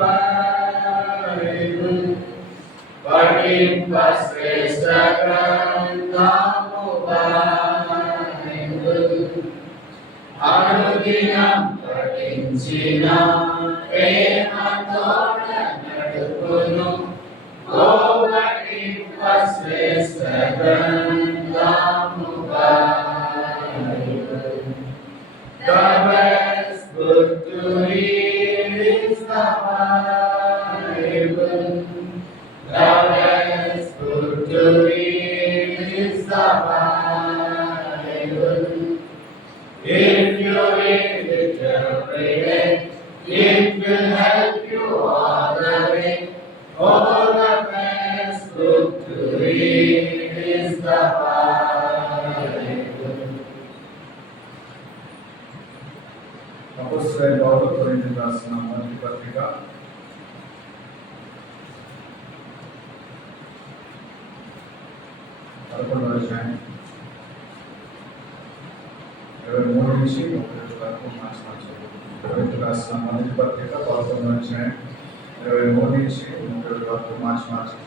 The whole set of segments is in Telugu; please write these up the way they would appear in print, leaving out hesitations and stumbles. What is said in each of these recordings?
బైబిల్ పఠింపశ్రేష్ఠ గ్రంథము బైబిల్ అనుదినం పఠించిన ప్రేమతోడ నడుపును ఓ పఠింపశ్రేష్ఠ గ్రంథము Bible. The best book to read is the Bible. The best book to read is the Bible. If you read it every day, it will help you all the way. Oh, the best book to read is the Bible. అపోస్తలుడైన పౌలు కొరింథీయులకు రాసిన మొదటి పత్రిక 11వ అధ్యాయం 23 నుంచి 31 వరకు మాట్లాడుతున్నాం. కొరింథీయులకు రాసిన మొదటి పత్రిక 11వ అధ్యాయం 23 నుంచి 31 వరకు మాట్లాడుతున్నాం.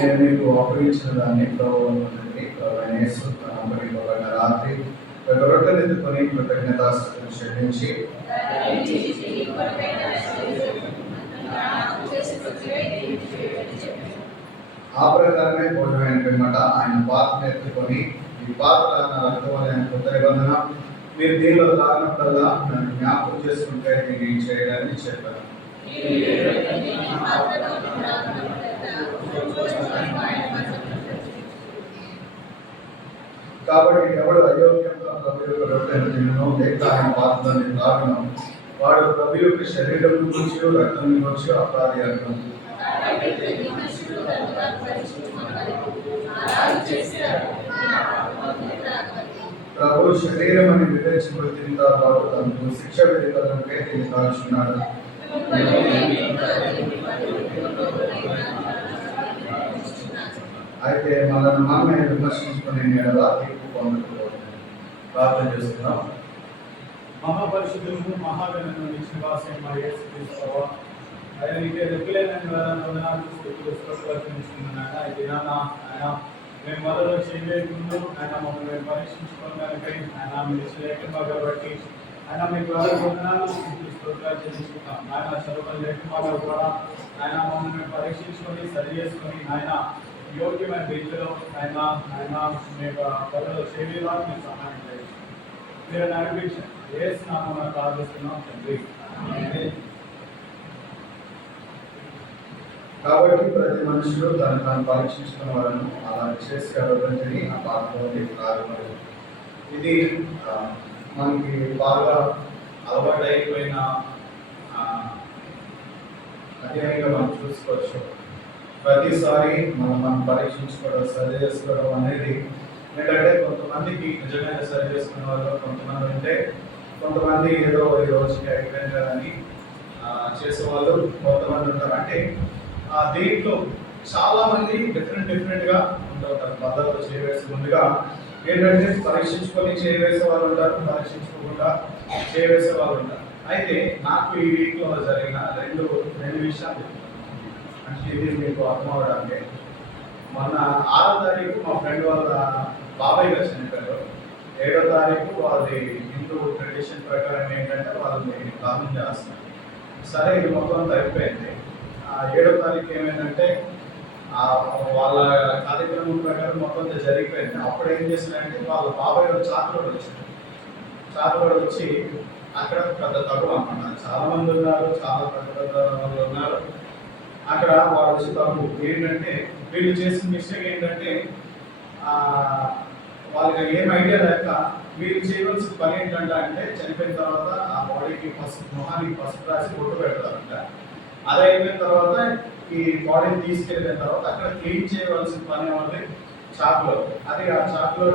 నేను మీకు అప్పగించిన దాన్ని ప్రభువునందు యేసు అప్పగింపబడిన రాత్రి రొట్టెలు ఎత్తుకొని కృతజ్ఞతాస్తుతులు చెల్లించి ఆ ప్రకారమే భోజనమైన పిమ్మట ఆయన పాత్రను ఎత్తుకొని ఈ పాత్ర నా రక్తమైన కొత్త నిబంధన మీరు దీనిలో తాగినప్పుడల్లా నన్ను జ్ఞాపకం చేసుకుంటే దీన్ని చేయడానికి చెప్పాను. కాబట్టి ఎవడు అయోగ్యంగా ప్రభు యొక్క రొట్టెను తినను లేక ఆయన పాత్రని తాగను వాడు ప్రభు యొక్క శరీరం గురించి రక్తం గురించి అపరాధి అర్థం. ప్రభు శరీరం అని వివేచింపడి తింటా వాడు తనకు శిక్ష విధికలంటే తిని కాల్చున్నాడు. అయితే మనల్ని మనమే విమర్శించుకునే తీర్పు పొందకపోతుంది. ప్రార్థన చేస్తున్నాం. మహాపరిశుద్ధులకు మహాగణను నివాసం మా యేసు క్రీస్తువా ఆయన నీకే రెగ్యులైన వందనాలు స్తోత్రాలు అయితే ఆయన మేము మొదలు చేయలేకుండా ఆయన మమ్మల్ని పరీక్షించుకోవడానికై ఆయన మీరు లేకుండా కాబట్టి ఆయన మీకు వందనాలు స్తోత్రాలు చెల్లించుకుంటాం. ఆయన చదువులు లేకుండా కూడా ఆయన మమ్మల్ని పరీక్షించుకొని సరి చేసుకొని ఆయన యోగ్యమైన రీతిలో ఆయన మీకు పనులు చేయడానికి మీరు సహాయం చేయండి. మీరు నడిపించండి. యేసు నామమున ప్రార్థిస్తున్నాం తండ్రి. కాబట్టి ప్రతి మనుషులు తాను పరీక్షించుకున్న వాళ్ళను అలా చేసి అడగని ఆ పాత్రలోని ప్రారంభం. ఇది మనకి బాగా అలవాటు అయిపోయిన అధ్యాయంగా మనం చూసుకోవచ్చు. ప్రతిసారి మనం పరీక్షించుకోవడం సరి చేసుకోవడం అనేది ఏంటంటే కొంతమందికి నిజమైన సరి చేసుకునే వాళ్ళు కొంతమంది ఉంటే కొంతమంది ఏదో ఈ రోజుకి అయిపోయింది కదా అని చేసేవాళ్ళు కొంతమంది ఉంటారు. అంటే దీంట్లో చాలా మంది డిఫరెంట్గా ఉంటారు. భద్రత చేయవేసి ముందుగా ఏంటంటే పరీక్షించుకొని చేయవేసే వాళ్ళు ఉంటారు, పరీక్షించుకోకుండా చేయవేసే వాళ్ళు ఉంటారు. అయితే నాకు ఈ వీక్లో జరిగిన రెండు విషయాలు అంటే ఇది మీకు అర్థం అవడానికి మొన్న 6వ తారీఖు మా ఫ్రెండ్ వాళ్ళ బాబాయ్ గారు చనిపోయారు. 7వ తారీఖు వాళ్ళది హిందూ ట్రెడిషన్ ప్రకారం ఏంటంటే వాళ్ళని దానం చేస్తున్నారు. సరే ఇది మొత్తం అయిపోయింది. 7వ తారీఖు ఏమైందంటే వాళ్ళ కార్యక్రమం ప్రకారం మొత్తం జరిగిపోయింది. అప్పుడు ఏం చేసినారంటే వాళ్ళ బాబాయ్ గారు చాకులోడు వచ్చి అక్కడ పెద్ద తగువ అన్నమాట. చాలా మంది ఉన్నారు, చాలా పెద్ద వాళ్ళు ఉన్నారు. అక్కడ వాళ్ళు వచ్చి తగ్గు ఏంటంటే వీళ్ళు చేసిన మిస్టేక్ ఏంటంటే వాళ్ళకి ఏం ఐడియా లేక వీళ్ళు చేయవలసిన పని ఏంటంటే అంటే చనిపోయిన తర్వాత ఆ బాడీకి మొహానికి పసుపు రాసి బొట్టు పెడతారంట. అది అయిపోయిన తర్వాత ఈ బాడీని తీసుకెళ్ళిన తర్వాత అక్కడ క్లీన్ చేయవలసిన పని అనేది చాకులో. అది ఆ చాకులో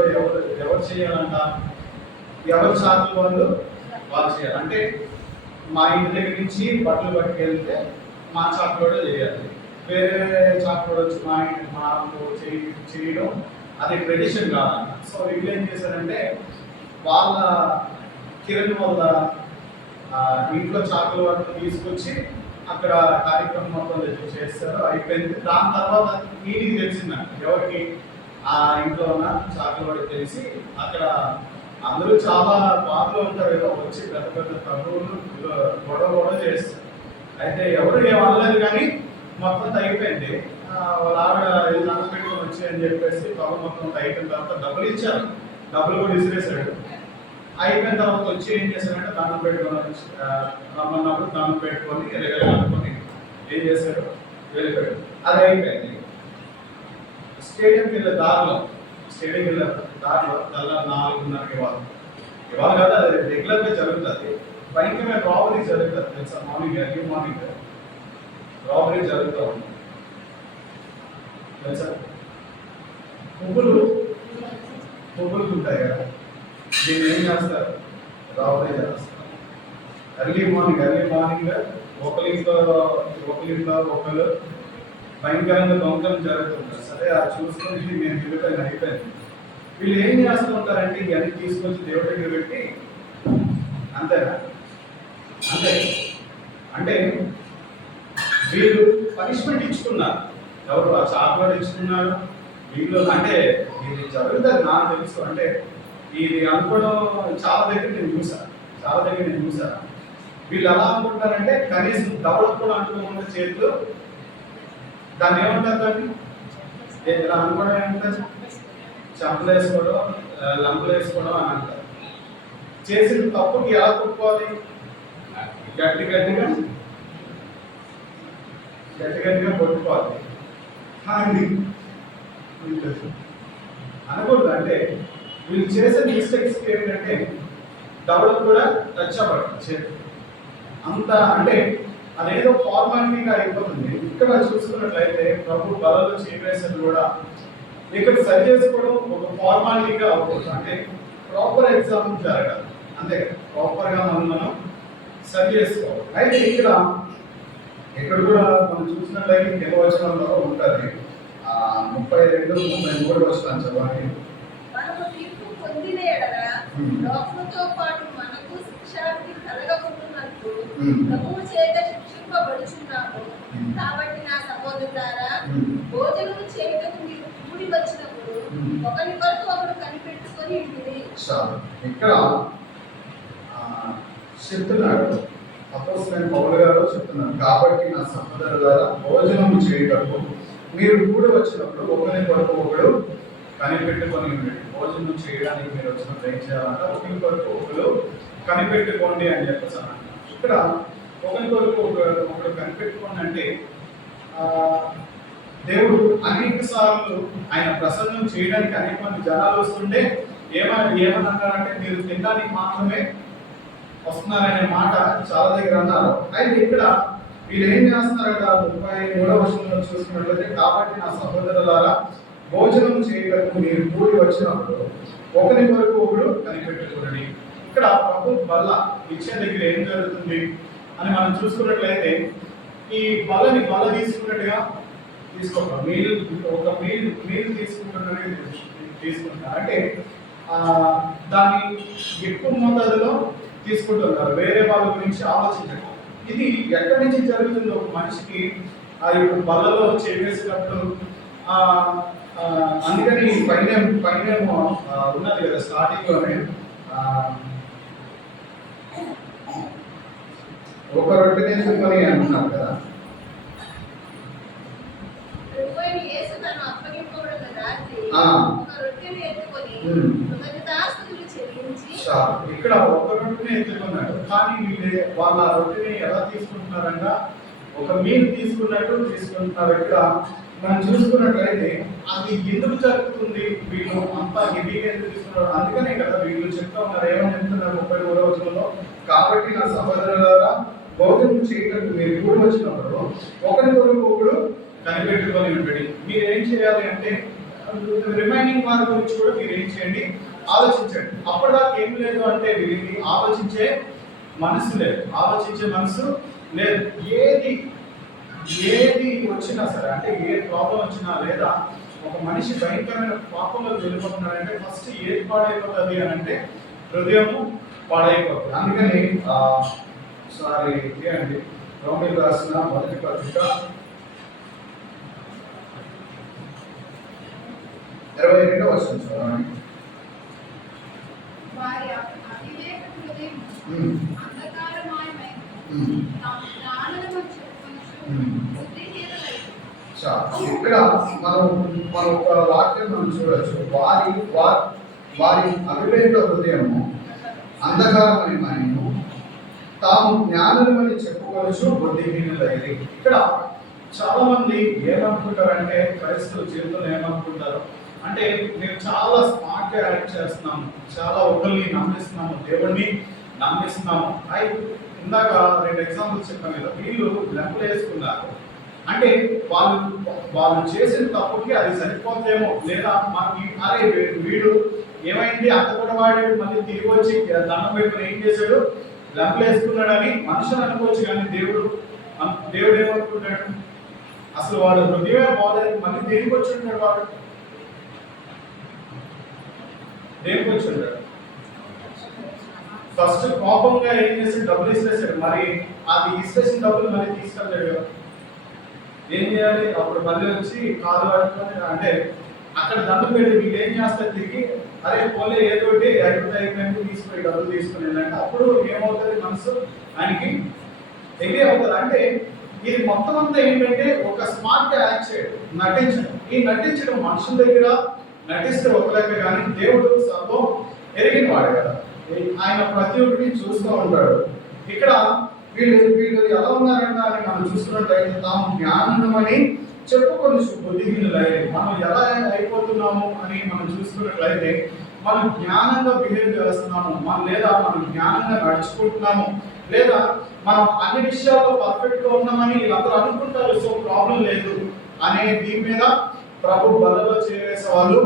ఎవరు చేయాలంట? ఎవరు చాకులు వాళ్ళు చేయాలి. అంటే మా ఇంటి దగ్గర నుంచి బట్టలు పట్టుకెళ్తే మా చాకులో చేయాలి. వేరే చాక్లెట్ వచ్చి మాకు చేయడం అది ట్రెడిషన్ కాదంట. సో వీళ్ళు ఏం చేశారంటే వాళ్ళ కిరణ్ వాళ్ళ ఇంట్లో చాకులు వాటిని తీసుకొచ్చి అక్కడ కార్యక్రమం మొత్తం చేస్తారు, అయిపోయింది. దాని తర్వాత వీడికి తెలిసిందంట, ఎవరికి ఆ ఇంట్లో ఉన్న చాకులు వాడికి తెలిసి అక్కడ అందరూ చాలా బాధలో ఉంటారు కదా, వచ్చి పెద్ద పెద్ద ప్రభువులు గొడవ చేస్తారు. అయితే ఎవరు ఏమనలేదు కానీ మొత్తం అయిపోయింది. వాళ్ళ ఆవిడ నన్ను పెట్టుకొని వచ్చి అని చెప్పేసి ప్రభు మొత్తం అయిపోయిన తర్వాత డబ్బులు ఇచ్చారు, డబ్బులు కూడా ఇసిరేసాడు. అయిపోయిన తర్వాత వచ్చి ఏం చేశాడంటే దండం పెట్టుకొని రమ్మన్నప్పుడు దండం పెట్టుకొని అనుకొని ఏం చేశాడు, వెళ్ళిపోయాడు. అది అయిపోయింది. స్టేడియంకి వెళ్ళే దారిలో తెల్ల 4:30 ఇవాళ కదా, అది రెగ్యులర్గా జరుగుతుంది. భయంకరమైన రాబరీ జరుగుతుంది తెలుసా, ఎర్లీ మార్నింగ్ రాబరీ జరుగుతూ ఉంది తెలుసా. పువ్వులు ఉంటాయి కదా, దీన్ని ఏం చేస్తారు, రాబరీ చేస్తారు. ఎర్లీ మార్నింగ్ ఒకరింట్లో ఒకరు భయంకరంగా దొంగలు జరుగుతుంటారు. సరే అది చూసుకొని మేము దిగుతాయి అయిపోయింది. వీళ్ళు ఏం చేస్తూ ఉంటారంటే ఇవన్నీ తీసుకొచ్చి దేవుడి దగ్గర పెట్టి అంతేనా, అంటే వీళ్ళు పనిష్మెంట్ ఇచ్చుకున్నారు. ఎవరు ఆ చాక్లెట్ ఇచ్చుకున్నారు వీళ్ళు. అంటే ఇది జరుగుతుంది నాకు తెలుసు. అంటే ఇది అనుకోవడం చాలా దగ్గర నేను చూసాను. వీళ్ళు ఎలా అనుకుంటారంటే కనీసం దవడకు కూడా అనుకోకుండా చేతులు దాన్ని ఏమంటారు, దాన్ని ఇలా అనుకోవడం ఏమంటారు, చెంపలు వేసుకోవడం, లంపులు వేసుకోవడం అని అంటారు. చేసిన తప్పుకి ఎలా కొట్టుకోవాలి, గట్టిగా కొట్టుకోవాలి అనకూడదు. అంటే వీళ్ళు చేసే మిస్టేక్స్ ఏంటంటే దవడకు కూడా టచ్ అవ్వడం చేతి అంత, అంటే అదేదో ఫార్మాలిటీగా అయిపోతుంది. ఇక్కడ చూసుకున్నట్లయితే ప్రభు బలలో చేపేసేది కూడా ఇక్కడ సరి చేసుకోవడం ఒక ఫార్మాలిటీగా అవ్వకూడదు. అంటే ప్రాపర్ ఎగ్జామ్ జరగాలి, అంతే ప్రాపర్గా మనం సరి చేసుకోవాలి. అయితే ఇక్కడ కూడా మనం చూసినట్లయితే నిర్వచనంలో ఉంటుంది 32-33 వచనం చదవాలి. మనము తీర్పు పొందిన ఎడల లోకముతో పాటు మనకు శిక్షార్థి కలగకుంటున్నట్టు ప్రభువు చేత శిక్షింపబడుచున్నాము. కాబట్టి నా సహోదరులారా, భోజనము చేయటకు మీరు కూడి వచ్చినప్పుడు ఒకరి కొరకు ఒకరు కనిపెట్టుకొని ఉంటుంది. ఇక్కడ చెప్తున్నాడు అపోస్తలుడైన పౌలు గారు చెప్తున్నారు, కాబట్టి నా సహోదరులారా, భోజనము చేయటకు మీరు కూడి వచ్చినప్పుడు ఒకరి కొరకు ఒకడు కనిపెట్టుకొని ఉండండి. భోజనం చేయడానికి మీరు వచ్చినప్పుడు ఏం చేయాలంటే ఒకరి కొరకు ఒకరు కనిపెట్టుకోండి అని చెప్పేసి అన్నాడు. ఇక్కడ ఒకరి కొరకు ఒకడు కనిపెట్టుకోండి అంటే దేవుడు అనేక సార్లు ఆయన ప్రసన్నం చేయడానికి అనేక మంది జనాలు వస్తుంటే ఏమన్నారంటే మీరు తినడానికి మాత్రమే వస్తున్నారనే మాట చాలా దగ్గర అన్నారు. అయితే ఇక్కడ వీళ్ళు ఏం చేస్తున్నారంట 33వ వచనంలో చూసుకున్నట్లయితే, కాబట్టి నా సహోదరులారా, భోజనం చేయటకు మీరు కూడి వచ్చినప్పుడు ఒకరి కొరకు ఒకడు కనిపెట్టుకోండి. ఇక్కడ ప్రభు బల్ల ఇచ్చే దగ్గర ఏం జరుగుతుంది అని మనం చూసుకున్నట్లయితే, ఈ బల్ల తీసుకున్నట్టుగా తీసుకోవాలి. మీల్ తీసుకుంటారు అంటే దాన్ని ఎక్కువ మోతాదులో తీసుకుంటున్నారు, వేరే వాళ్ళ గురించి ఆలోచించడం. ఇది ఎక్కడి నుంచి జరుగుతుంది, ఒక మనిషికి ఇప్పుడు బల్లలో చేసేటప్పుడు అందుకని పైన ఉన్నది కదా స్టార్టింగ్ లోనే ఒక రొట్టె తీసుకొని అంటున్నారు కదా. ఇక్కడ ఒక రొట్టెని ఎత్తుకున్నాడు, కానీ వాళ్ళ రొట్టెని ఎలా తీసుకుంటున్నారంట, ఒక మీల్ తీసుకుంటున్నారు. ఇక్కడ మనం చూసుకున్నట్లయితే అది ఎందుకు జరుగుతుంది, వీళ్ళు అంతా హెవీగా ఎందుకు తీసుకున్నారు, అందుకనే కదా వీళ్ళు చెప్తా ఉన్నారు. ఏమని చెప్తున్నారు 33వ వచనంలో, కాబట్టి నా సహోదరులారా, భోజనం చేయటకు మీరు కూడి వచ్చినప్పుడు ఒకరి కొరకు ఒకడు కనిపెట్టుకొని ఉండండి. మీరు ఏం చేయాలి అంటే రిమైనింగ్ వారి గురించి కూడా మీరు ఏం చేయండి, ఆలోచించండి. అప్పటిదాకా ఏం లేదు అంటే వీరికి ఆలోచించే మనసు లేదు. ఏది ఏది వచ్చినా సరే, అంటే ఏ ప్రాబ్లం వచ్చినా లేదా ఒక మనిషి భయంకరమైన పాపంలో వెళ్ళిపోతున్నాడంటే ఫస్ట్ ఏది పాడైపోతుంది అని అంటే హృదయము పాడైపోతుంది. అందుకని సారీ అండి, రోమిలకు రాసిన మొదటి పత్రిక 22వ వచనం చదవండి. వారి అవివేక హృదయం అంధకారమయమై జ్ఞానము బుద్ధిహీనులై. ఇక్కడ మనం ఒక వాక్యం మనం చూడొచ్చు. వారి అవివేక హృదయము అంధకారమయమైనను తాము జ్ఞానులమని చెప్పుకోవచ్చు బుద్ధిహీనులైరి. ఇక్కడ చాలా మంది ఏమనుకుంటారంటే క్రైస్తవ జీవితంలో ఏమనుకుంటారు అంటే మేము చాలా స్మార్ట్గా యాక్ట్ చేస్తున్నాము, చాలా ఒకరిని నమ్మిస్తున్నాము, దేవుణ్ణి నమ్మిస్తున్నాము. ఇందాక 2 ఎగ్జాంపుల్స్ చెప్పాను కదా, వీళ్ళు లెంపలు వేసుకున్నారు అంటే వాళ్ళు చేసిన తప్పుకి అది సరిపోతేమో, లేదా మనకి అరే వీడు ఏమైంది అంత కూడా వాడు మళ్ళీ తిరిగి వచ్చి దండం పెట్టుకుని ఏం చేశాడు లెంపలు వేసుకున్నాడని మనుషులు అనుకోవచ్చు. కానీ దేవుడు ఏమనుకుంటాడు, అసలు వాడు హృదయమే బాగాలేదు, మళ్ళీ తిరిగి వచ్చి ఉంటాడు. వాడు దేనికి వచ్చి ఉంటాడు? ఫస్ట్ కోపంగా ఏం చేసి డబ్బులు ఇచ్చేసాడు, మరి అది ఇచ్చేసిన డబ్బులు మళ్ళీ తీసుకెళ్ళాడు. ఏం చేయాలి? అప్పుడు మళ్ళీ వచ్చి కాలు పట్టుకొని అంటే అక్కడ దండం పెట్టి వీళ్ళు ఏం చేస్తారు తిరిగి, అరే పోలే ఏదో ఒకటి అయిపోయింది తీసుకుని డబ్బులు తీసుకుని వెళ్ళండి. అప్పుడు ఏమవుతుంది, మనసు ఆయనకి ఎగ్రీ అవుతుంది. అంటే ఇది మొత్తం అంతా ఏంటంటే ఒక స్మార్ట్ యాక్ట్ చేయడం, నటించడం. ఈ నటించడం మనుషుల దగ్గర నటిస్తే ఒక లెక్క, కానీ దేవుడు సర్వం ఎరిగిన వాడు కదా, ఆయన ప్రతి ఒక్కటి చూస్తూ ఉంటాడు. ఇక్కడ వీళ్ళు ఎలా ఉన్నారంట అని మనం చూసుకున్నట్లయితే తాము జ్ఞానమని చెప్పుకొని బుద్ధిహీనులై. మనం ఎలా అయిపోతున్నాము అని మనం చూసుకున్నట్లయితే మనం జ్ఞానంగా బిహేవ్ చేస్తున్నాము, లేదా మనం జ్ఞానంగా నడుచుకుంటున్నాము, లేదా మనం అన్ని విషయాల్లో పర్ఫెక్ట్గా ఉన్నామని వీళ్ళందరూ అనుకుంటారు. సో ప్రాబ్లం లేదు అనే దీని మీద ప్రభు బలలో చేసే వాళ్ళు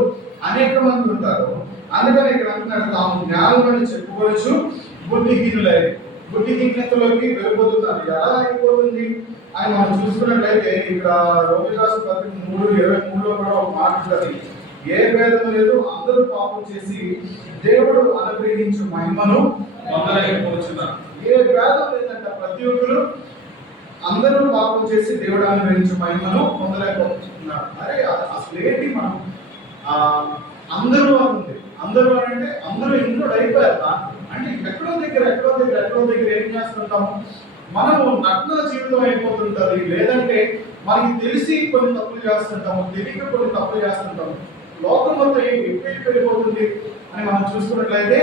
అనేక మంది ఉంటారు. అందుకని ఇక్కడ అంటున్నాడు తాము జ్ఞానమని చెప్పుకోవచ్చు బుద్ధిహీనులై. బుద్ధిహీనతలోకి వెళ్ళిపోతున్నారు. ఎలా అయిపోతుంది అని మనం చూసుకున్నట్లయితే ఇక్కడ రోమిలకు రాసిన పత్రిక 3:23లో కూడా ఒక మాట ఉంటుంది, ఏ భేదం లేదు అందరూ పాపం చేసి దేవుడు అనుగ్రహించు మహిమను పొందలేకపోతున్నారు. ఏ భేదం లేదంట, ప్రతి ఒక్కరు అందరూ పాపం చేసి దేవుడు అనుగ్రహించు మహిమను పొందలేకపోతున్నారు. అరే అసలు ఏంటి మనం అందరూ అనుంది, అందరూ అంటే అందరూ ఇంక్లూడ్ అయిపోయారు. అంటే ఎక్కడో దగ్గర ఏం చేస్తుంటాము, మనము నగ్న జీవితం అయిపోతుంటుంది. లేదంటే మనకి తెలిసి కొన్ని తప్పులు చేస్తుంటాము, తెలియక కొన్ని తప్పులు చేస్తుంటాము. లోకం మొత్తం ఎక్కువ వెళ్ళిపోతుంది అని మనం చూసుకున్నట్లయితే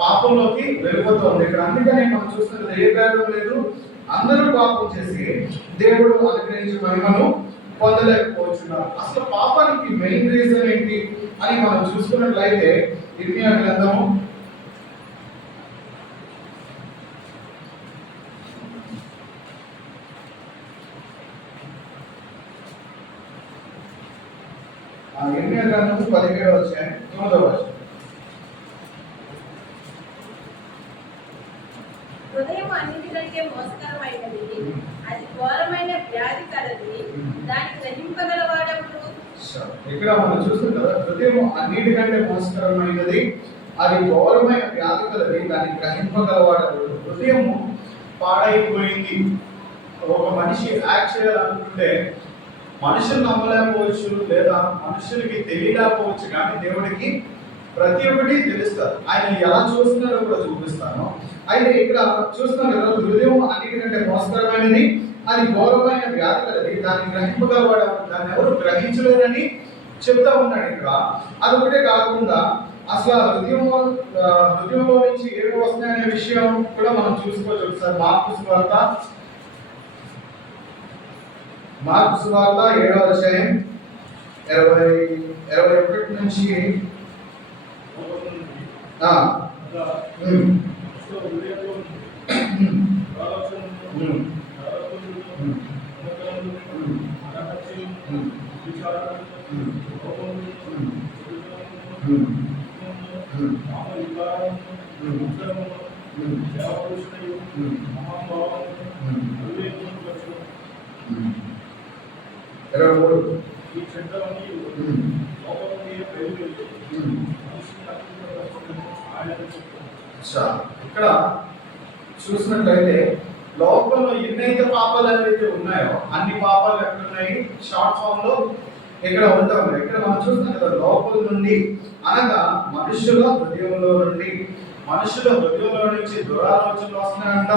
పాపంలోకి వెళ్ళిపోతుంది. ఇక్కడ అందుకనే మనం చూస్తున్నది ఏ భేదం లేదు, అందరూ పాపం చేసి దేవుడు అనుగ్రహించే మహిమను పొందలేకపోతున్నారు. అసలు పాపానికి మెయిన్ రీజన్ ఏంటి అని మనం చూసుకున్నట్లయితే ఇర్మియా గ్రంథము 17వ అధ్యాయం 9వ వచనం. హృదయం అన్నిటికంటే మోసకరమైనది, అది ఘోరమైన వ్యాధి కలది, దాన్ని గ్రహింపగలవాడెవడు? ఇక్కడ మనం చూస్తున్నాం కదా, హృదయం అన్నిటికంటే మోసకరమైనది, అది ఘోరమైన వ్యాధి కలది, దాన్ని గ్రహింపగలవాడెవడు? హృదయము పాడైపోయింది. ఒక మనిషి యాక్ట్ చేయాలనుకుంటే మనుషులు నమ్మలేకపోవచ్చు, లేదా మనుషులకి తెలియలేకపోవచ్చు, కానీ దేవుడికి ప్రతి ఒక్కటి తెలుస్తారు. ఆయన ఎలా చూస్తున్నారో కూడా చూపిస్తాను. అయితే ఇక్కడ చూస్తున్నాం కదా, హృదయం అన్నిటికంటే మోసకరమైనది, అది ఘోరమైన వ్యాధి కలది, దాన్ని గ్రహింపగలవాడు, దాన్ని ఎవరు గ్రహించలేరని చెప్తా ఉన్నాడు. ఇక్కడ అదొకటే కాకుండా అసలు హృదయంలో నుంచి ఏమి వస్తున్నాయనే విషయం కూడా మనం చూసుకోవచ్చు. ఒకసారి మార్కు సువార్త 7వ అధ్యాయం 21 నుంచి 23. ఈ చెడ్డవన్నీ ఉమ్. లోపల మీద బయలుదేరి ఉమ్. మనిషిని అభివృద్ధిపరచుటకు ఆయన చెప్తున్నాడు. అచ్చా, ఇక్కడ చూసినట్లయితే లోకంలో ఎన్నైతే పాపాలు ఏవైతే ఉన్నాయో అన్ని పాపాలు ఎక్కడ ఉన్నాయి? షార్ట్ ఫామ్ లో ఇక్కడ ఉంటాము. ఇక్కడ మనం చూస్తున్నాం కదా, లోపల నుండి అనగా మనుషుల హృదయంలో నుండి, మనుషుల హృదయంలో నుంచి దురాలోచనలు వస్తున్నాయంట.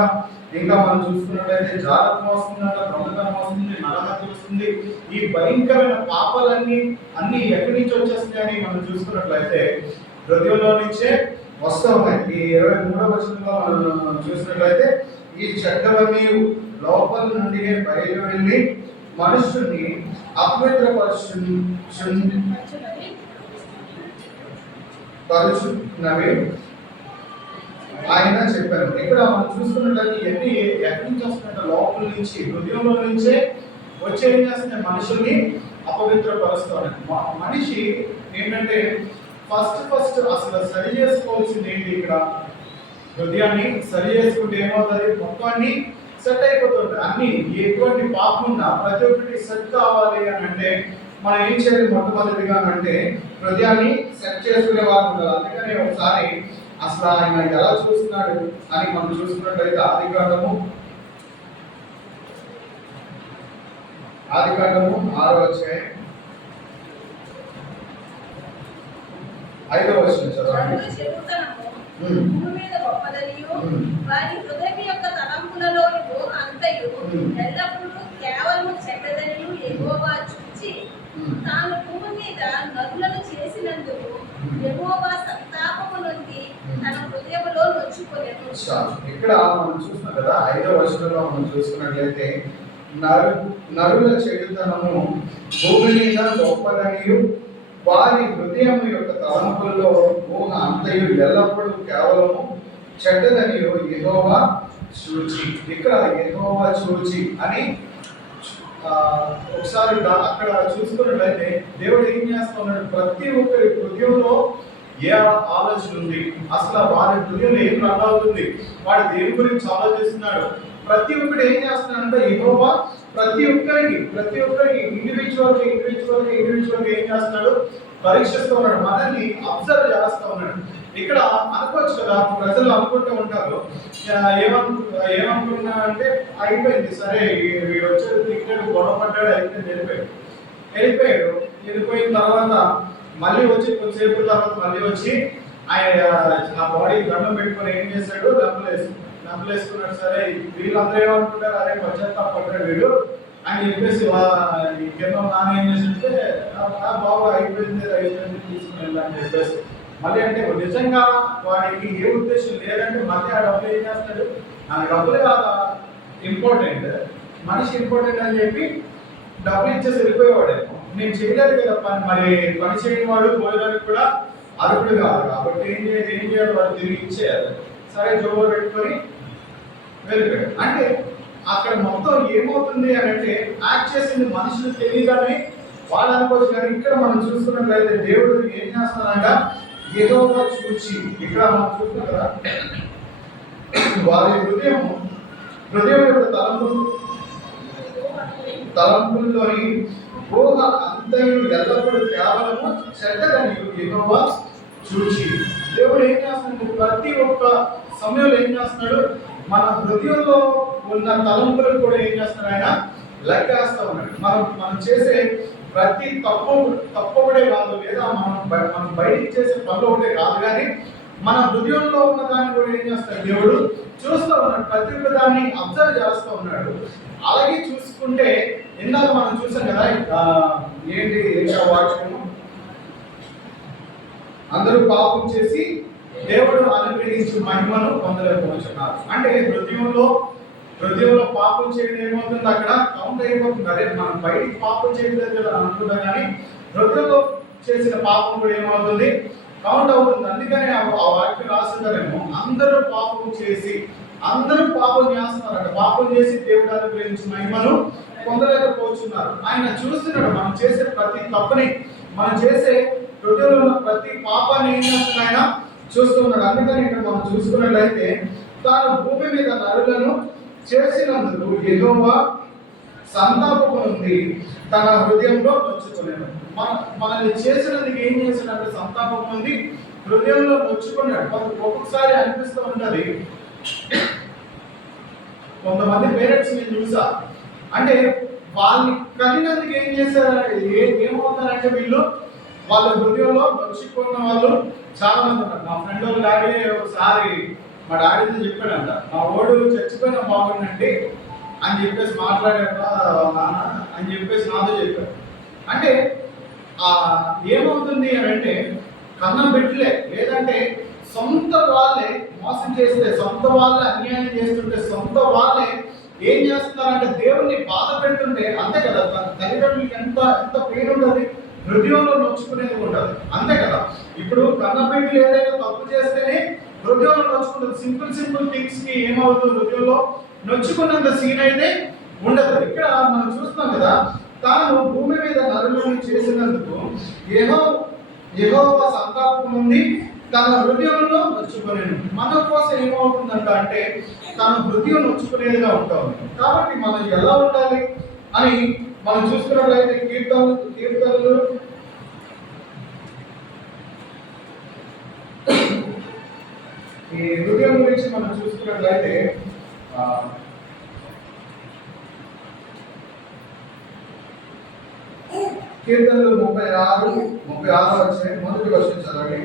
ఇంకా మనం చూసుకున్నట్లయితే జాగ్రత్త వస్తుందంట, దొంగతనం వస్తుంది, నరహత్య వస్తుంది. ఈ భయంకరమైన పాపాలన్నీ ఎక్కడి నుంచి వచ్చేస్తాయని మనం చూసుకున్నట్లయితే హృదయంలో నుంచే వస్తూ ఉన్నాయి. ఈ 23వ వచనంలో మనం చూసినట్లయితే ఈ చెడ్డవన్నీ లోపల నుండి బయలు వెళ్ళి మనుషుల్ని పరుచున్నవి ఆయన చెప్పారు. ఇక్కడ మనం చూసుకున్నట్లయితే ఇవన్నీ ఎక్కడి నుంచి వస్తున్నట్టు లోపల నుంచి, హృదయంలో నుంచే వచ్చే ఏం చేస్తున్నాయి? మనుషుల్ని అపవిత్రపరుస్తాయి. మనిషి ఏంటంటే ఫస్ట్ అసలు సరి చేసుకోవాల్సింది ఏంటి? ఇక్కడ హృదయాన్ని సరి చేసుకుంటే ఏమవుతుంది? మొత్తాన్ని సెట్ అయిపోతుంది. అన్ని ఎటువంటి పాపం ఉన్నా ప్రతి ఒక్కటి సెట్ కావాలి అని అంటే మనం ఏం చేయాలి? మొట్టమొదటిగా అంటే హృదయాన్ని సెట్ చేసుకునే వాళ్ళు ఉండాలి. అందుకని ఒకసారి అసలు ఆయన ఎలా చూస్తున్నాడు అని మనం చూసుకున్నట్లయితే ఆదికాండము 6వ అధ్యాయం 5వ వచనం చదవండి. భూమి మీద గొప్పదనియు వారి హృదయం యొక్క తలంపులలోని ఊహ అంతయు ఎల్లప్పుడూ కేవలము చెడ్డదనియు యెహోవా చూచి తాను భూమి మీద నరులను చేసినందుకు యెహోవా సంతాపము నుండి తన హృదయములో నొచ్చుకొనెను. ఇక్కడ మనం చూస్తున్నాం కదా, 5వ వచనంలో మనం చూసుకున్నట్లయితే నరుల చెడుతనము భూమి మీద గొప్పదనియు వారి హృదయం యొక్క తలంపుల్లో ఊహ అంతయు ఎల్లప్పుడూ కేవలము చెడ్డదనియు యెహోవా చూచి. ఇక్కడ యెహోవా చూచి అని ఒకసారి అక్కడ చూసుకున్నట్లయితే దేవుడు ఏం చేస్తా ఉన్నాడు? ప్రతి ఒక్కరి హృదయంలో ఏ ఆలోచన ఉంది, అసలు వారి హృదయంలో ఏం రన్ అవుతుంది, వాడు దేని గురించి ఆలోచిస్తున్నాడు, ప్రతి ఒక్కటి ఏం చేస్తున్నాడంటే యెహోవా ప్రతి ఒక్కరికి ఇండివిజువల్ ఏం చేస్తున్నాడు? పరీక్షిస్తూ ఉన్నాడు, మనల్ని అబ్జర్వ్ చేస్తూ ఉన్నాడు. ఇక్కడ అనుకోవచ్చు కదా, ప్రజలు అనుకుంటూ ఉంటారు ఏమనుకున్నా అంటే అయిపోయింది, సరే వీడు వచ్చేది తిట్టాడు, గొడవ పడ్డాడు, అయిపోయింది, వెళ్ళిపోయిన తర్వాత మళ్ళీ వచ్చి కొద్దిసేపు తర్వాత మళ్ళీ వచ్చి ఆయన ఆ బాడీ దండం పెట్టుకొని ఏం చేశాడు? డబ్బులు వేసుకున్నాడు. సరే వీళ్ళందరూ ఏమనుకుంటారు? అరే పశ్చాత్తాపడ్డాడు వీడు అని చెప్పేసి కింద నాన్న ఏం చేసింటే బాబు అయిపోయింది తీసుకుని వెళ్ళని చెప్పేసి మళ్ళీ అంటే నిజంగా వాడికి ఏ ఉద్దేశం లేదంటే మళ్ళీ ఆ డబ్బులు ఏం చేస్తాడు? ఆ డబ్బులే ఇంపార్టెంట్, మనిషి ఇంపార్టెంట్ అని చెప్పి డబ్బులు ఇచ్చేసి వెళ్ళిపోయేవాడేమో. నేను చేయలేదు కదా పని, మరి పని చేయని వాడు పోయడానికి కూడా అర్హుడు కాదు. కాబట్టి ఏం చేయాలి? వాడు తిరిగి ఇచ్చేయాలి. సరే జోబులో పెట్టుకొని వెళ్ళిపోయాడు. అంటే అక్కడ మొత్తం ఏమవుతుంది అని అంటే యాక్ట్ చేసింది మనుషులు తెలియదని వాళ్ళు అనుకోవచ్చు. కానీ ఇక్కడ మనం చూసుకున్నట్లయితే దేవుడు ఏం చేస్తున్నాడంట? యెహోవా చూచి. ఇక్కడ మనం చూస్తున్నాం కదా, వారి హృదయం యొక్క తలంపుల్లోని ఊహ అంతయు ఎల్లప్పుడూ కేవలము చెడ్డదని యెహోవా చూచి. దేవుడు ఏం చేస్తున్నాడు? ప్రతి ఒక్క సమయంలో ఏం చేస్తున్నాడు? మన హృదయంలో ఉన్న తలంపులను కూడా ఏం చేస్తున్నాడు? ఆయన లెక్కేస్తా ఉన్నాడు. మనం చేసే ప్రతి తప్పొకటే కాదు, లేదా మనం బయటికి చేసే పనులు ఒకటే కాదు, కానీ మన హృదయంలో ఉన్న దాన్ని కూడా ఏం చేస్తాడు? దేవుడు చూస్తూ ఉన్నాడు, ప్రతి ఒక్క దాన్ని అబ్జర్వ్ చేస్తూ ఉన్నాడు. అలాగే చూసుకుంటే ఇందాక మనం చూసాం కదా, ఏంటి వాక్యము? అందరూ పాపం చేసి దేవుడు అనుగ్రహించిన మహిమను పొందలేకపోతున్నారు. అంటే హృదయంలో పాపం చేయడం ఏమవుతుంది? అక్కడ కౌంట్ అయిపోతుంది. అదే మనం బయటికి పాపం చేయలేదు కదా అనుకుంటాం, కానీ హృదయంలో చేసిన పాపం కూడా ఏమవుతుంది? కౌంట్ అవుతుంది. అందుకని ఆ వాక్యం రాస్తుంటారేమో, అందరూ పాపం చేస్తున్నారంట. పాపం చేసి దేవుడు అనుగ్రహించిన మహిమను పొందలేకపోతున్నారు. ఆయన చూస్తున్నాడు మనం చేసే ప్రతి తప్పుని, మనం చేసే హృదయంలో ఉన్న ప్రతి పాపాన్ని ఏం చేస్తున్నాడు? ఆయన చూస్తున్నాడు. అందుకని ఇక్కడ మనం చూసుకున్నట్లయితే తాను భూమి మీద నరులను చేసినందుకు యెహోవా సంతాపము ఉంది తన హృదయంలో నొచ్చుకునేను. మనల్ని చేసినందుకు ఏం చేసినట్టు సంతాపం ఉంది, హృదయంలో నొచ్చుకున్నాడు. ఒక్కొక్కసారి అనిపిస్తూ ఉంటది, కొంతమంది పేరెంట్స్ నేను చూసా, అంటే వాళ్ళని కలిగినందుకు ఏం చేశారు, ఏమవుతారంటే వీళ్ళు వాళ్ళ హృదయంలో నొచ్చుకున్న వాళ్ళు చాలా మంది ఉన్నారు. నా ఫ్రెండ్ వాళ్ళ డాడీ ఒకసారి మా డాడీతో చెప్పాడంట, మా ఓడు చచ్చిపోయినా బాగుందండి అని చెప్పేసి మాట్లాడాక నాన్న అని చెప్పేసి నాతో చెప్పాడు. అంటే ఏమవుతుంది అని అంటే కన్నం పెట్టలే, లేదంటే సొంత వాళ్ళే మోసం చేస్తే, సొంత వాళ్ళే అన్యాయం చేస్తుంటే, సొంత వాళ్ళే ఏం చేస్తున్నారంటే దేవుణ్ణి బాధ పెడుతుంటే, అంతే కదా తల్లిదండ్రులకి ఎంత ఎంత పెయిన్ ఉంటుంది, హృదయంలో నొచ్చుకునేది ఉంటుంది, అంతే కదా. ఇప్పుడు కన్నబిడ్డలు ఏదైనా తప్పు చేస్తేనే హృదయంలో నొచ్చుకుంటుంది. సింపుల్ థింగ్స్ కి ఏమవుతుంది, హృదయంలో నొచ్చుకున్నంత సీన్ అయితే ఉండదు. ఇక్కడ మనం చూస్తున్నాం కదా, తాను భూమి మీద నరులను చేసినందుకు యెహోవా సంతాపం ఉంది తన హృదయంలో నొచ్చుకునేను. మన కోసం ఏమవుతుందంట అంటే తన హృదయం నొచ్చుకునేదిగా ఉంటాం. కాబట్టి మనం ఎలా ఉండాలి అని మనం చూసుకున్నట్లయితే కీర్తనలు ఈ హృదయం గురించి మనం చూసుకున్నట్లయితే కీర్తనలు 36 వచ్చే మొదటి వర్షం చదవండి.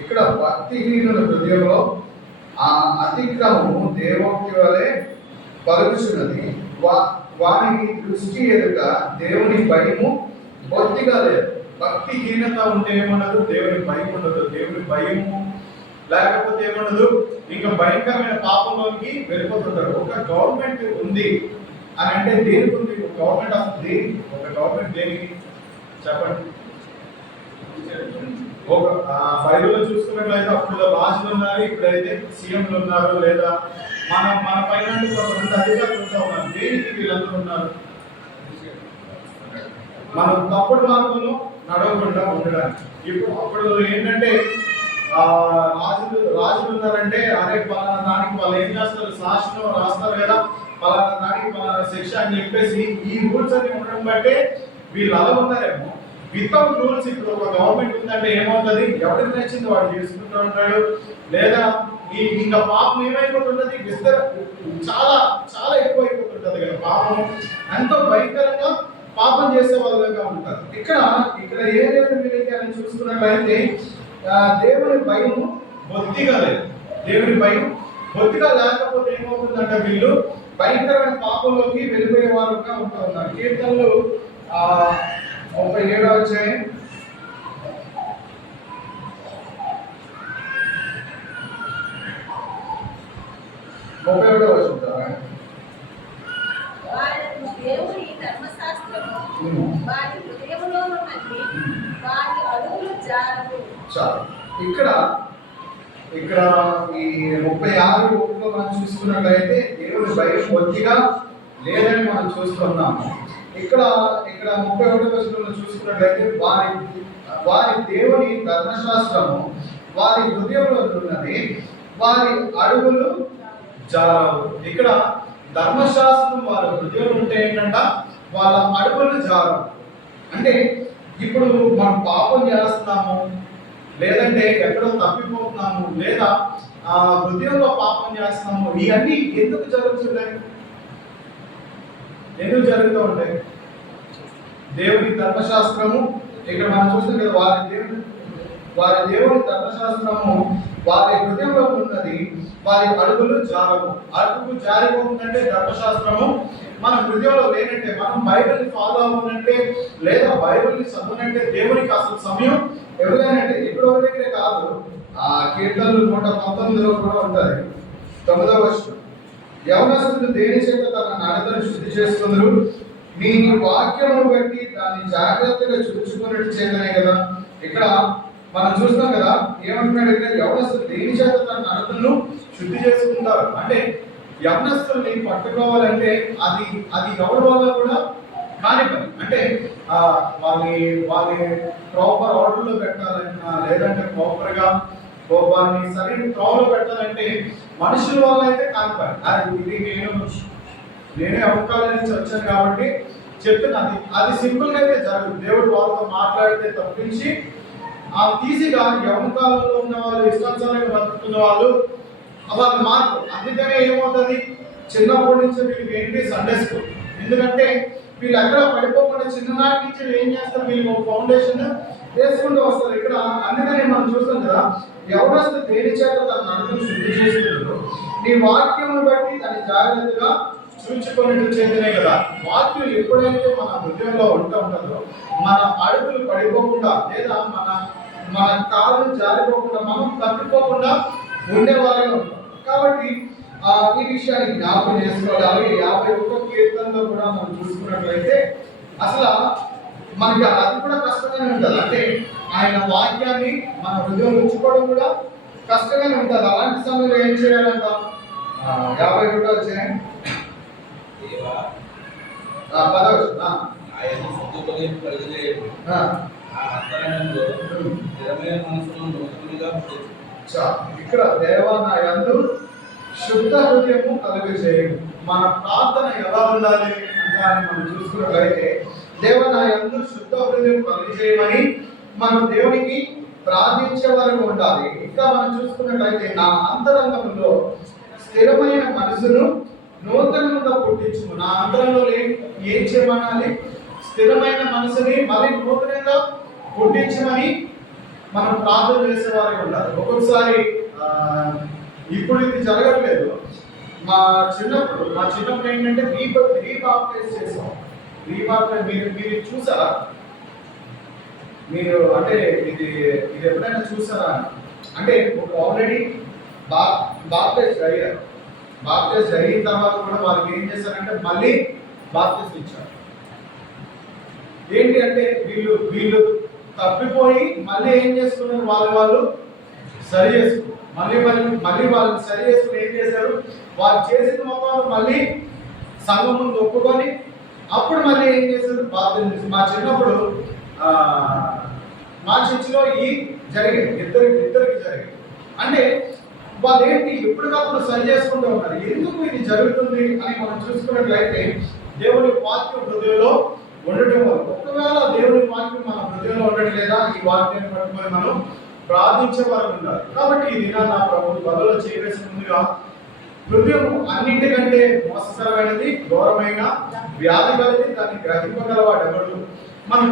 ఇక్కడ భక్తిహీనుల హృదయంలో ఆ అతిక్రమము దేవోక్తి వలె పలుకుచున్నది. వారికి దృష్టి ఎదుట దేవుని భయము బొత్తిగా లేదు. భక్తిహీనత ఉంటే ఏమన్నదు, దేవుని భయం ఉండదు. దేవుని భయము లేకపోతే ఏమన్నదు, ఇంకా భయంకరమైన పాపంలోకి వెళ్ళిపోతుంటారు. ఒక గవర్నమెంట్ ఉంది అని అంటే దేనికి ఉంది, గవర్నమెంట్ ఆఫ్ దేనికి, ఒక గవర్నమెంట్ దేనికి చెప్పండి. ఒక బైబిల్లో చూసుకున్నట్లయితే అప్పుడు రాజులు ఉన్నారు, ఇప్పుడైతే సీఎంలు ఉన్నారు, లేదా మన పైన కొంతమంది అధికారులు ఉన్నారు. దేనికి వీళ్ళందరూ ఉన్నారు, మనం తప్పుడు మార్గంలో నడవకుండా ఉండడానికి. ఇప్పుడు అప్పుడు ఏంటంటే రాజులు ఉన్నారంటే, అరే పలానా దానికి వాళ్ళు ఏం చేస్తారు, శాసనం రాస్తారు కదా, పలానా దానికి పలానా శిక్ష అని చెప్పేసి ఈ రూల్స్ అన్ని ఉండడం బట్టే వీళ్ళు అలా ఉన్నారేమో. వితౌట్ రూల్స్ ఇప్పుడు ఒక గవర్నమెంట్ ఉందంటే ఏమవుతుంది, ఎవరికి నచ్చింది వాడు చేసుకుంటూ ఉంటాడు, లేదా ఇంకా పాపం ఏమైపోతుంటది, చాలా చాలా ఎక్కువ అయిపోతుంటది కదా పాపం. ఎంతో భయంకరంగా పాపం చేసే వాళ్ళగా ఉంటారు. ఇక్కడ ఏ లేదు వీళ్ళకి అని చూసుకున్నట్లయితే దేవుని భయం బొత్తిగా లేదు. దేవుని భయం బొత్తిగా లేకపోతే ఏమవుతుందంటే వీళ్ళు భయంకరమైన పాపంలోకి వెళ్ళిపోయే వారుగా ఉంటూ ఉన్నారు. కీర్తనలు 37 వచ్చాయి. దేవుని ధర్మశాస్త్రము వారి హృదయంలో ఉన్నది, వారి అడుగులు జారవు. ఇక్కడ ఈ 36 మనం చూసుకున్నట్లయితే దేవుని భయం కొద్దిగా లేదని మనం చూస్తున్నాము. ఇక్కడ 31వ వచనంలో చూసుకున్నట్లయితే వారి దేవుని ధర్మశాస్త్రము వారి హృదయంలో ఉన్నది, వారి అడుగులు జారవు. ఇక్కడ ధర్మశాస్త్రం వారి హృదయంలో ఉంటే ఏంటంట, వాళ్ళ అడుగులు జారవు. అంటే ఇప్పుడు మనం పాపం చేస్తున్నాము, లేదంటే ఎక్కడో తప్పిపోతున్నాము, లేదా హృదయంలో పాపం చేస్తున్నాము, ఇవన్నీ ఎందుకు జరుగుతూ ఉంటాయి? దేవుని ధర్మశాస్త్రము ఇక్కడ మనం చూస్తాం కదా, వారి దేవుని ధర్మశాస్త్రము వారి హృదయంలో ఉన్నది, వారి అడుగులు జారవు. అడుగు జారిపోతుందంటే ధర్మశాస్త్రము మన హృదయంలో లేనంటే, మనం బైబిల్ని ఫాలో అవ్వనంటే, లేదా బైబిల్ని చదవనంటే దేవునికి అసలు సమయం ఎవరికైనా ఇప్పుడు ఒక దగ్గరే కాదు. కీర్తనలు 119లో కూడా ఉంటుంది. 9వ వచనం, యవనస్తులు దేని చేత తన నడతను శుద్ధి చేసుకుందరు, నీ వాక్యము బట్టి దాన్ని జాగ్రత్తగా చూసుకున్నట్టు చేతనే కదా. ఇక్కడ మనం చూస్తాం కదా, ఏమంటున్నాడు ఇక్కడ, యవనస్తులు దేని చేత తన నడతను శుద్ధి చేసుకుంటారు. అంటే యవనస్తుల్ని పట్టుకోవాలంటే అది ఎవరి వల్ల కూడా కాని పని. అంటే వాళ్ళని ప్రాపర్ ఆర్డర్లో పెట్టాలన్నా, లేదంటే ప్రాపర్గా వాళ్ళని సరైన త్రోవలో పెట్టాలంటే మనుషుల వల్ల అయితే కాని పని. అది ఇది నేనే అవకాశం నుంచి వచ్చాను కాబట్టి చెప్తున్నాను. అది సింపుల్గా అయితే జరగదు. దేవుడు వాళ్ళతో మాట్లాడితే తప్పించి ఈజీగా యవన కాలంలో ఉన్న వాళ్ళు, ఇష్టానుసారంగా బతుకుతున్న వాళ్ళు వాళ్ళ మార్పు. అందుకనే ఏమవుతుంది, చిన్నప్పటి నుంచి వీళ్ళకి ఏంటి సండే స్కూల్. ఎందుకంటే వీళ్ళు ఎక్కడ పడిపోకుండా చిన్ననాటి నుంచి ఏం చేస్తారు, వీళ్ళు ఒక ఫౌండేషన్ వేసుకుంటూ వస్తారు ఇక్కడ. అందుకని మనం చూస్తాం కదా, ఎవరొస్తే దేని చేత తన నడుమును శుద్ధి చేసుకుంటారు, నీ వాక్యమును బట్టి దాన్ని జాగ్రత్తగా చూచుకొని చేతనే కదా. వాక్యం ఎప్పుడైతే మన హృదయంలో ఉంటుందో మన అడుగులు పడిపోకుండా, లేదా మన కాళ్ళు జారిపోకుండా, మనం తప్పిపోకుండా ఉండేవారిగా ఉంటాం. కాబట్టి ఈ విషయాన్ని జ్ఞాపకం చేసుకోవాలి. అలాగే 51వ కీర్తనలో కూడా మనం చూసుకున్నట్లయితే అసలు మనకి అది కూడా కష్టంగానే ఉంటుంది. అంటే ఆయన వాక్యాన్ని మన హృదయంలో ఉంచుకోవడం కూడా కష్టంగానే ఉంటుంది. అలాంటి సమయంలో ఏం చేయాలంట? 51వ అధ్యాయం 10వ వచనం. ఇక్కడ దేవా నా యందు శుద్ధ హృదయము కలుగజేయము. మన ప్రార్థన ఎలా ఉండాలి అంటే అని మనం చూసుకున్నట్లయితే, దేవా నా యందు శుద్ధ హృదయం కలుగజేయమని మనం దేవునికి ప్రార్థించే వరకు ఉండాలి. ఇంకా మనం చూసుకున్నట్లయితే, నా అంతరంగంలో స్థిరమైన మనసును నూతనంగా పుట్టించుము. నా అంతరంలో ఏం చేయమనాలి? స్థిరమైన మనసుని మళ్ళీ నూతనంగా పుట్టించమని మనం ప్రార్థన చేసేవారికి ఉండాలి. ఒక్కొక్కసారి ఇప్పుడు ఇది జరగట్లేదు. మా చిన్నప్పుడు ఏంటంటే రీబాప్టైజ్ చేసాం. మీరు చూసారా? మీరు అంటే ఇది ఎప్పుడైనా చూసారా? అంటే ఆల్రెడీ బాప్టైజ్ అయ్యారు. బాప్టైజ్ అయిన తర్వాత కూడా వాళ్ళకి ఏం చేశారంటే మళ్ళీ బాప్టైజ్ ఇచ్చారు. ఏంటి అంటే వీళ్ళు తప్పిపోయి మళ్ళీ ఏం చేసుకున్నారు, వాళ్ళు సరి చేసుకున్నారు. మళ్ళీ వాళ్ళని సరి చేసుకుని ఏం చేశారు, వాళ్ళు చేసిన మొత్తం మళ్ళీ సంఘం ముందు ఒప్పుకొని అప్పుడు మళ్ళీ ఏం చేశారు, బాప్టిజం. మా చిన్నప్పుడు మా చర్చిలో ఈ జరిగింది, ఇద్దరికి జరిగింది. అంటే వాళ్ళు ఏంటి ఎప్పటికప్పుడు సరి చేసుకుంటూ ఉన్నారు. ఎందుకు ఇది జరుగుతుంది అని మనం చూసుకున్నట్లయితే, దేవుని వాక్యం హృదయంలో ఉండటం వల్ల. ఒకవేళ దేవుని వాక్యం మన హృదయంలో ఉండటం లేదా, ఈ వాక్యాన్ని పట్టుకొని మనం ప్రార్థించే వారు ఉండాలి. కాబట్టి ఈ దినాన్ని నా ప్రభు బలలో చేయవేసి ముందుగా, హృదయం అన్నింటికంటే మోసకరమైనది, ఘోరమైన వ్యాధి కలిగి దాన్ని గ్రహింపగలవాడు ఎవడు. మనం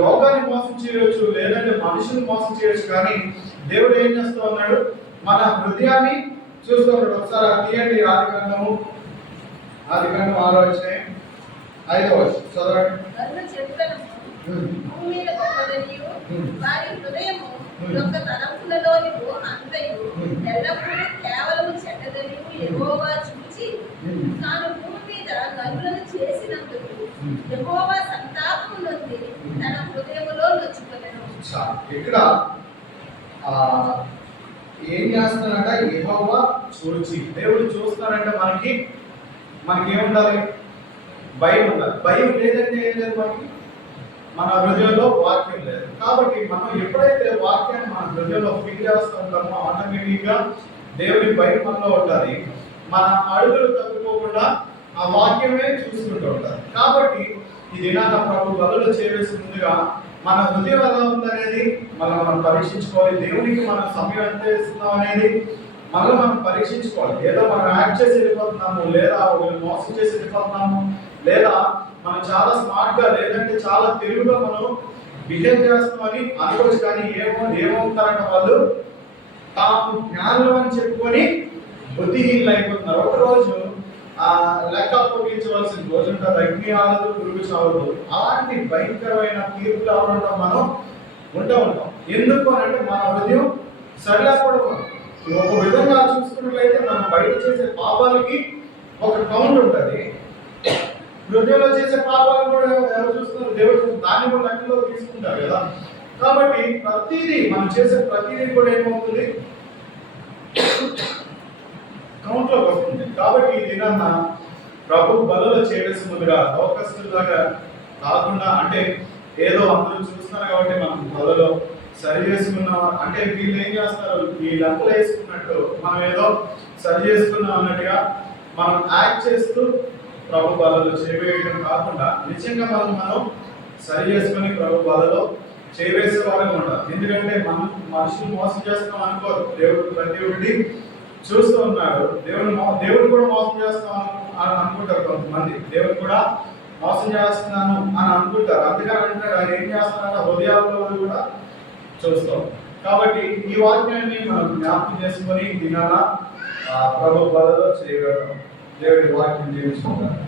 లోకాన్ని మోసం చేయవచ్చు, లేదంటే మనుషుని మోసం చేయవచ్చు, కానీ దేవుడు ఏం చేస్తూ ఉన్నాడు, మన హృదయాన్ని చూస్తూ ఉన్నాడు. ఒకసారి తీయండి ఆదికాండము 6వ అధ్యాయం 5వ వచనం చదవండి. వారి హృదయము యొక్క తలంపులలోని అంతయు ఎల్లప్పుడూ కేవలము చెడ్డదని యెహోవా చూచి తాను భూమి మీద గనులను చేసినందుకు యెహోవా సంతాపము నొంది తన హృదయములో నొచ్చుకొనెను. ఇక్కడ ఏం చేస్తానంట, యెహోవా చూచి. దేవుడు చూస్తానంటే మనకి ఏముండాలి? భయం ఉండాలి. భయం లేదంటే ఏం లేదు, మన హృదయంలో వాక్యం లేదు. కాబట్టి మనం ఎప్పుడైతే వాక్యాన్ని మన హృదయంలో ఫీల్ చేస్తూ ఉంటామో ఆటోమేటిక్గా దేవుడి భయం మనలో ఉంటుంది. మన అడుగులు తగ్గిపోకుండా ఆ వాక్యమే చూసుకుంటూ ఉంటారు. కాబట్టి ఈ దినాన ప్రభు బలలో చేరేసి ముందుగా మన హృదయం ఎలా ఉందనేది మనం పరీక్షించుకోవాలి. దేవునికి మనం సమయం ఎంత ఇస్తున్నాం అనేది మనం పరీక్షించుకోవాలి. ఏదో మనం యాక్ట్ చేసి వెళ్ళిపోతున్నాము, లేదా ఒకరిని మోసం చేసి వెళ్ళిపోతున్నాము, లేదా మనం చాలా స్మార్ట్ గా లేదంటే చాలా తెలుగుగా మనం బిహేవ్ చేస్తామని అనుకోవచ్చు. కానీ ఏమవుతారంటే వాళ్ళు తాము జ్ఞానం అని చెప్పుకొని బుద్ధిహీనులు అయిపోతున్నారు. ఒకరోజు లెక్క అప్పగించవలసిన రోజు ఉంటుంది, అగ్ని ఆలదు పురుగు చావదు. అలాంటి భయంకరమైన తీర్పులు అవడం మనం ఉంటాం. ఎందుకు అని అంటే మన హృదయం సరిలేకపోవడం. ఒక విధంగా చూసుకున్నట్లయితే మనం బయట చేసే పాపాలకి ఒక కౌంట్ ఉంటుంది, హృదయంలో చేసే పాపాలను కూడా ఎవరు చూస్తున్నారు? దేవుడు దాన్ని కూడా లెక్కలో తీసుకుంటారు కదా. కాబట్టి ప్రతిదీ మనం చేసే ప్రతిదీ కూడా ఏమవుతుంది, కౌంట్లోకి వస్తుంది. కాబట్టి ఈ దినాన్న ప్రభు బలలో చేరేసి ముందుగా లోకస్తులాగా కాకుండా అంటే ఏదో అందరూ చూస్తున్నారు కాబట్టి మనం బలలో సరి చేసుకున్నాం అంటే వీళ్ళు ఏం చేస్తారు, వీళ్ళు అంతలు వేసుకున్నట్టు మనం ఏదో సరి చేసుకున్నాం అన్నట్టుగా మనం యాక్ట్ చేస్తూ ప్రభు బలలో చేయవేయడం కాకుండా నిజంగా మనం సరి చేసుకుని ప్రభు బలలో చేయవేసే వారిగా ఉండాలి. ఎందుకంటే మనం మనుషులు మోసం చేస్తాం అనుకోరు, దేవుడు ప్రతి ఒక్కటి చూస్తూ ఉన్నాడు. దేవుడు కూడా మోసం చేస్తాం అని అనుకుంటారు కొంతమంది, దేవుడు కూడా మోసం చేస్తున్నాను అని అనుకుంటారు. అందుకని అంటాడు ఆయన ఏం చేస్తున్నాడో హృదయాల్లో కూడా చూస్తాం. కాబట్టి ఈ వాక్యాన్ని మనం జ్ఞాపకం చేసుకొని దినాల ప్రభు బలలో చేయగలం. దేవుడి వాక్యం జీవించుకుంటారు.